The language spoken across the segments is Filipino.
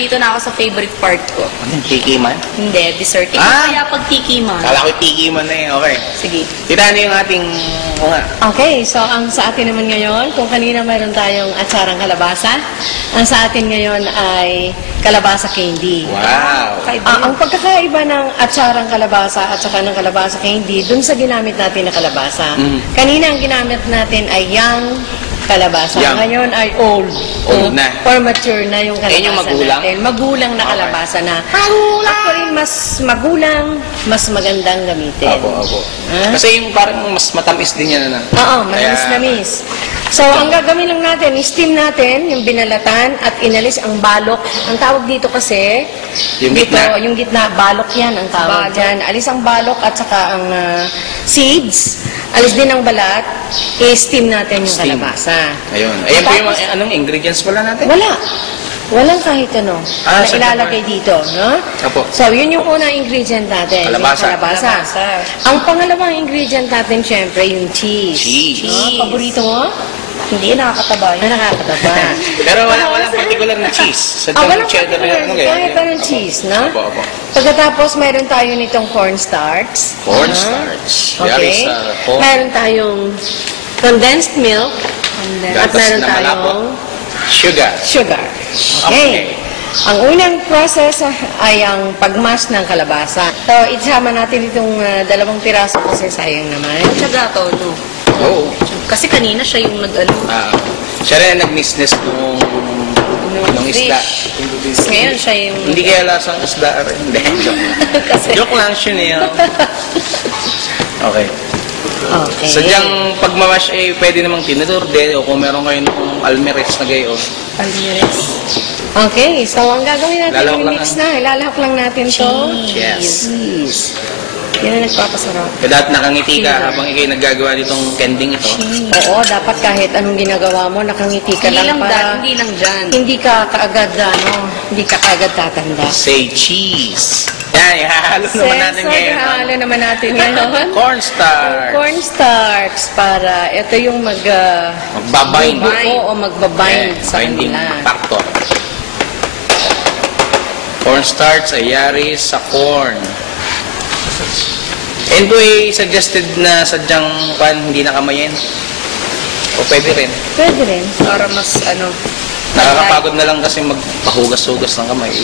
nandito na ako sa favorite part ko. Ano yung tikiman? Hindi, dessert. Kaya pag tikiman. Kala ko tikiman na eh. Okay. Sige. Tira na yung ating... Okay, so ang sa atin naman ngayon, kung kanina mayroon tayong atsarang kalabasa, ang sa atin ngayon ay kalabasa candy. Wow! Ang pagkakaiba ng atsarang kalabasa at saka ng kalabasa candy, dun sa ginamit natin na kalabasa. Kanina ang ginamit natin ay young kalabasa. Young. Ngayon ay old. Old na. Or mature na yung kalabasa yung magulang? natin. Magulang na kalabasa na. Actually, mas magulang, mas magandang gamitin. Opo. Kasi yung parang mas matamis din yan na. Oo, manamis-namis. So, ang gagawin lang natin, steam natin yung binalatan at inalis ang balok. Ang tawag dito kasi, Yung gitna. yung gitna, balok yan ang tawag dyan. Alis ang balok at saka ang seeds. Alis din ang balat, i-steam natin yung kalabasa. Ayun. Ayan po yung anong ingredients pala natin? Wala. Walang kahit ano na sa ilalagay dito, no? Opo. So, yun yung unang ingredient natin. Kalabasa. Yung kalabasa. Ang pangalawang ingredient natin, syempre, yung cheese. Cheese. No? Paborito mo? Hindi, nakakataba. Nakakataba. Pero walang particular na cheese. Sa Walang cheddar particular. na Kahit anong cheese, no? Opo. Pagkatapos, mayroon tayo nitong cornstarch. Cornstarch. Yari Okay. sa corn. Mayroon tayong condensed milk. At Gatas mayroon na malabo. tayong Sugar. sugar. Okay. Ang unang process ay ang pagmas ng kalabasa. So, isama natin itong dalawang piraso kasi sayang naman. Tsaga to, no? Oo. Kasi kanina siya yung nag-ano. Siya rin nag-misness nung isda. Ngayon siya yung... Hindi kaya lasang isda rin. Hindi. Joke lang. Kasi... Joke lang, Chanel. Okay. Okay. Sadyang pagmamash eh, pwede namang tinuturde o kung meron kayo ng almeres na gayon. Almirez. Okay, so ang gagawin natin Lalahok yung lang mix na. Ilalahok lang natin to. Yes. Cheese. Yan ang nagpapasarap. Kaya dapat nakangiti ka habang ikay naggagawa nitong kending ito. Oo, dapat kahit anong ginagawa mo, nakangiti ka Hindi lang lang para hindi lang dyan. hindi ka kaagad, hindi ka kaagad tatanda. Say cheese. Yan, ihahalo naman natin ngayon. Ihahalo naman natin ngayon. Cornstarch. Cornstarch para ito yung Magbabind. Oo, magbabind sa Binding kanila. factor. Cornstarch ay yari sa corn. And po ay suggested na sadyang hindi nakamayin. O pwede rin. Pwede rin. Para mas ano... Nakakapagod na lang kasi magpahugas-hugas ng kamay.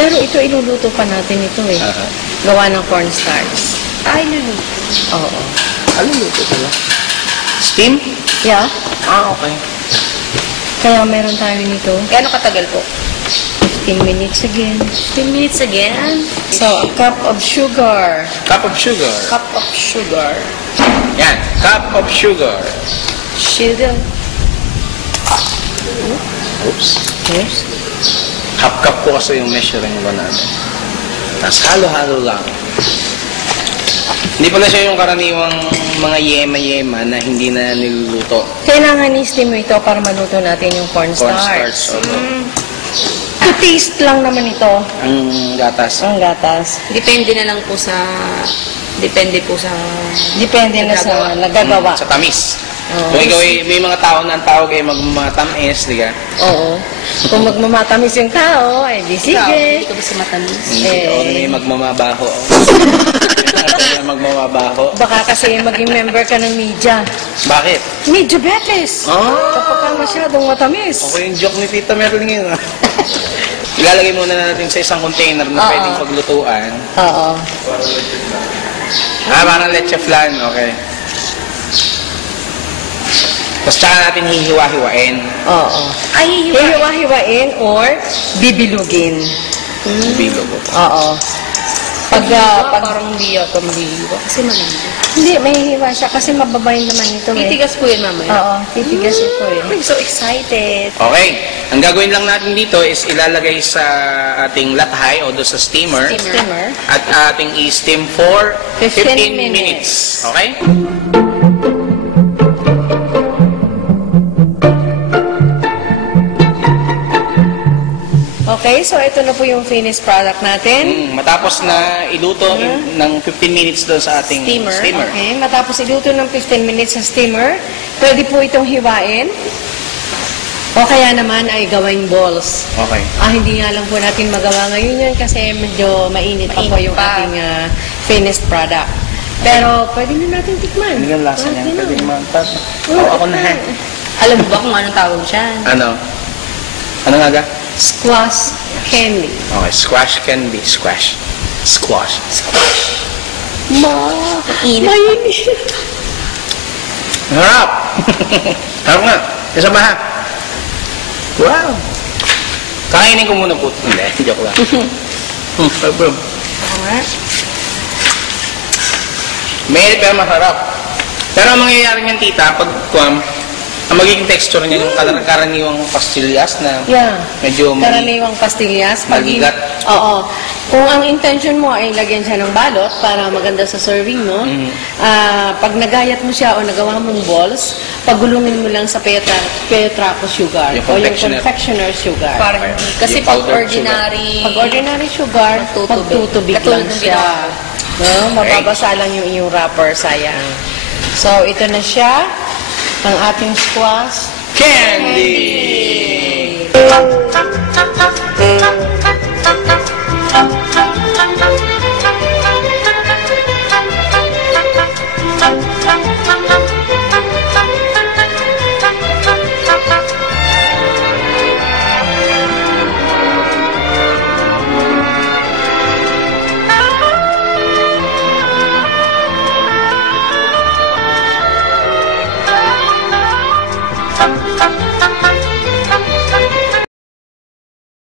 Pero ito iluluto pa natin ito eh. Gawa ng cornstarch. Ay, luluto. Oo. Luto pala. Steam? Yeah. Okay. Kaya meron tayo nito. Gano'ng katagal po? 15 minutes again. 10 minutes again. So, a cup of sugar. Cup of sugar. Cup of sugar. Yan. Cup of sugar. Sugar. Oops. Yes. Half cup po kasi yung measuring ko natin. Tapos halo-halo lang. Hindi pala siya yung karaniwang mga yema-yema na hindi na niluluto. Kailangan i-steam mo ito para maluto natin yung cornstarch. To taste lang naman ito. Ang gatas. Ang gatas. Depende na lang po sa... Depende po sa... Depende na sa nagagawa. Sa tamis. Oo. Kung ikaw may mga tao na ang tawag ay magmatamis, di ka? Oo. Kung magmamatamis yung tao, ay di Ikaw, sige. hindi ka ba si matamis? Hindi ako may magmamabaho. Magmamabaho. Baka kasi maging member ka ng media. Bakit? Media Betes! Kapag ka masyadong matamis. Okay yung joke ni Tita Merling yun. Ilalagay muna natin sa isang container na pwedeng paglutuan. Oo. Parang leche flan, okay. Tapos tsaka natin hihiwa-hiwain. Oo. Ay, Hiwa-hiwain or bibilugin. Bilog. Oo. Pag parang hindi ako mahihiwa. Kasi malambot. hindi, may hiwa siya kasi mababayin naman ito eh. Titigas po yun mamaya. Oo, titigas ito eh. I'm so excited. Okay. Ang gagawin lang natin dito is ilalagay sa ating lathay o doon sa steamer. Steamer. At ating i-steam for 15 minutes. minutes. Okay? Okay, so ito na po yung finished product natin. Matapos na iluto ng 15 minutes doon sa ating steamer. Okay, matapos iluto ng 15 minutes sa steamer, pwede po itong hiwain. O kaya naman ay gawing balls. Okay. Hindi nga lang po natin magawa ngayon yan kasi medyo mainit pa po yung pa. ating finished product. Pero pwede na natin tikman. Hindi yung lasa niya. Pwede na. Pwede naman. Ako na. Alam mo ba kung anong tawag dyan? Ano? Ano nga ga? Squash candy. Okay, squash candy. Squash. Squash. Init. Mainit. Harap! Harap nga. Kasama ha. Wow! Kakainin ko muna po. Hindi, joke lang. Bro. May pero masarap. Pero ang mangyayari niyan, tita, pag ang magiging texture niya yung karaniwang pastillas na Yeah. medyo Karaniwang pastillas. Magigat. Oo. Kung ang intention mo ay lagyan siya ng balot para maganda sa serving mo, pag nagayat mo siya o nagawa mong balls, pagulungin mo lang sa petraco sugar Yung o yung confectioner. confectioner sugar. Parang, kasi Yung pag powdered ordinary... Pag ordinary sugar, magtutubig Katulad lang ng siya. ginawa. No? Mababasa lang yung iyong wrapper, sayang. So, ito na siya, ang ating squash candy!